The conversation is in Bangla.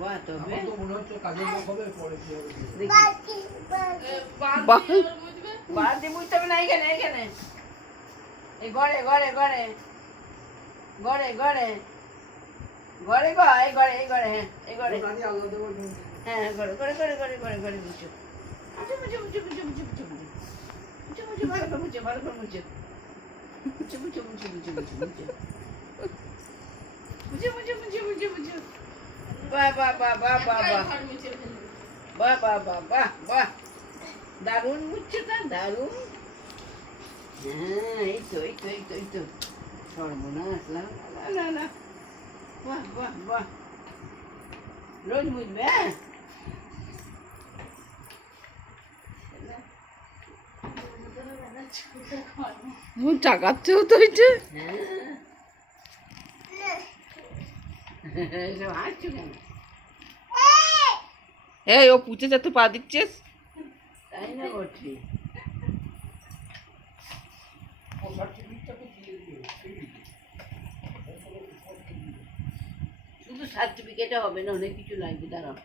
বাবা তবে তো মনে হচ্ছে কাজের লোক হবে পরে কি হবে বালতি মুছতে হবে না এখানে এখানে এই ঘরে ঘরে ঘরে ঘরে ঘরে ঘরে গো এই ঘরে এই ঘরে হ্যাঁ এই ঘরে রানী আলাদা বলবো হ্যাঁ ঘরে ঘরে ঘরে ঘরে ঘরে ঘরে মুছো মুছো মুছো মুছো মুছো মুছো মুছো মুছো মুছো ভালো করে মুছো ভালো করে মুছো মুছো মুছো মুছো মুছো মুছো মুছো মুছো মুছো মুছো মুছো বাহ বাহ বাহ বাহ বাহ বাহ বাহ বাহ বাহ বাহ বাহ দারুণ মুচ্ছে তা দারুণ হ্যাঁ এই তো এই তো এই তো এই তো সর্বনাশ না না না বাহ বাহ বাহ রোজ মুছবে হ্যাঁ চাকাচ্ছেও তো হয়েছে। সব হাসছো কেন এই ও পুঁছে যা তুই পা দিচ্ছিস। তাই না বটে ও সার্টিফিকেটটা দিয়ে দিও শুধু সার্টিফিকেটে হবে না অনেক কিছু লাগবে দাঁড়াও